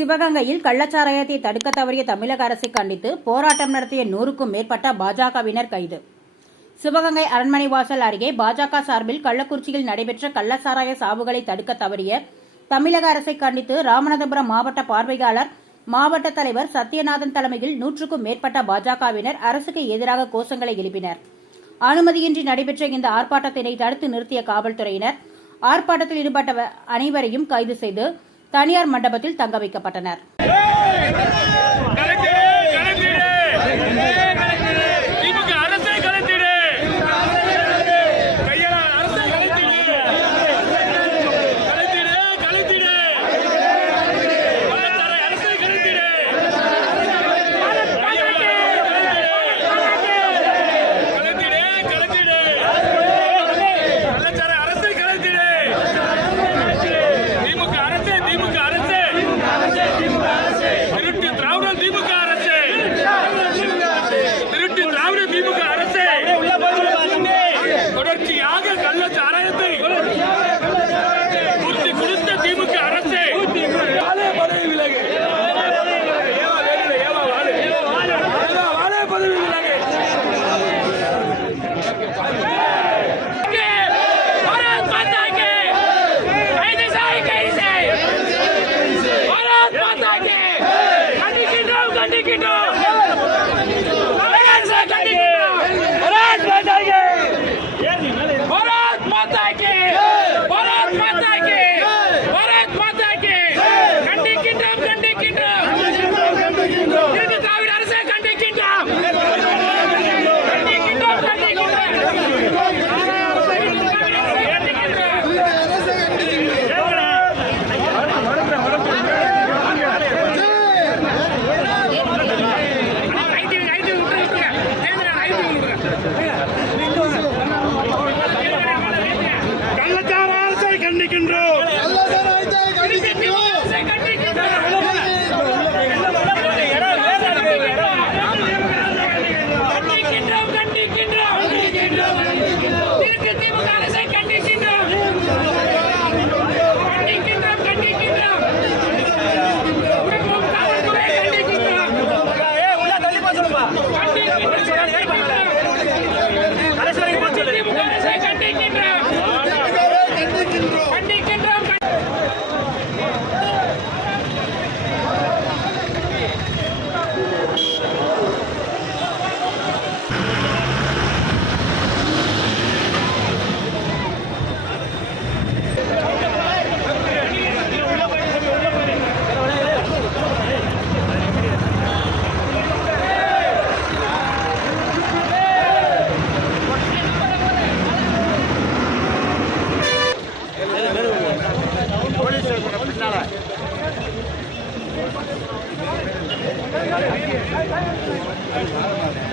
சிவகங்கையில் கள்ளச்சாராயத்தை தடுக்க தவறிய தமிழக அரசை கண்டித்து போராட்டம் நடத்திய 100க்கும் மேற்பட்ட பாஜகவினர் கைது. சிவகங்கை அரண்மனை வாசல் அருகே பாஜக சார்பில் கள்ளக்குறிச்சியில் நடைபெற்ற கள்ளச்சாராய சாவுகளை தடுக்க தவறிய தமிழக அரசை கண்டித்து ராமநாதபுரம் மாவட்ட பார்வையாளர் மாவட்ட தலைவர் சத்யநாதன் தலைமையில் 100க்கும் மேற்பட்ட பாஜகவினர் அரசுக்கு எதிராக கோஷங்களை எழுப்பினர். அனுமதியின்றி நடைபெற்ற இந்த ஆர்ப்பாட்டத்தினை தடுத்து நிறுத்திய காவல்துறையினர் ஆர்ப்பாட்டத்தில் ஈடுபட்ட அனைவரையும் கைது செய்து தனியார் மண்டபத்தில் தங்க வைக்கப்பட்டனர்.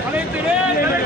அனைத்து